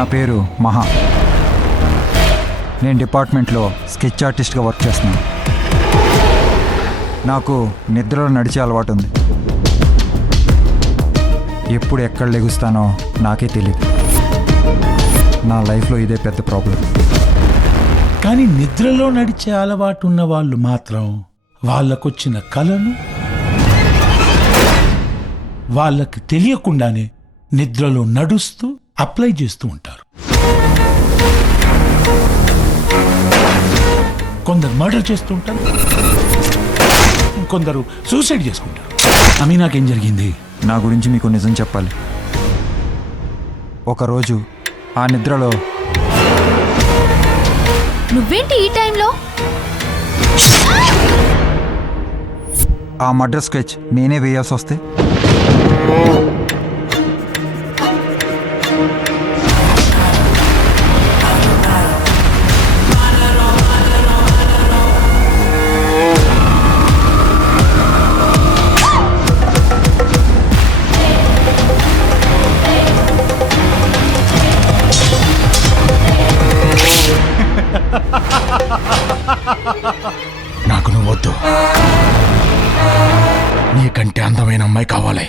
నా పేరు మహా. నేను డిపార్ట్మెంట్లో స్కెచ్ ఆర్టిస్ట్గా వర్క్ చేస్తున్నాను. నాకు నిద్రలో నడిచే అలవాటు ఉంది. ఎప్పుడు ఎక్కడ లెగుస్తానో నాకే తెలియదు. నా లైఫ్లో ఇదే పెద్ద ప్రాబ్లం. కానీ నిద్రలో నడిచే అలవాటు ఉన్న వాళ్ళు మాత్రం వాళ్ళకొచ్చిన కలను వాళ్ళకి తెలియకుండానే నిద్రలో నడుస్తూ అప్లై చేస్తూ ఉంటారు. కొందరు మర్డర్ చేస్తూ ఉంటారు, కొందరు సూసైడ్ చేసుకుంటారు. అమీనాకేం జరిగింది? నా గురించి మీకు నిజం చెప్పాలి. ఒకరోజు ఆ నిద్రలో నువ్వేంటి ఈ టైంలో? ఆ మర్డర్ స్కెచ్ నేనే వేయాల్సి వస్తే నాకు నువ్వు వద్దు, నీకంటే అందమైన అమ్మాయి కావాలి.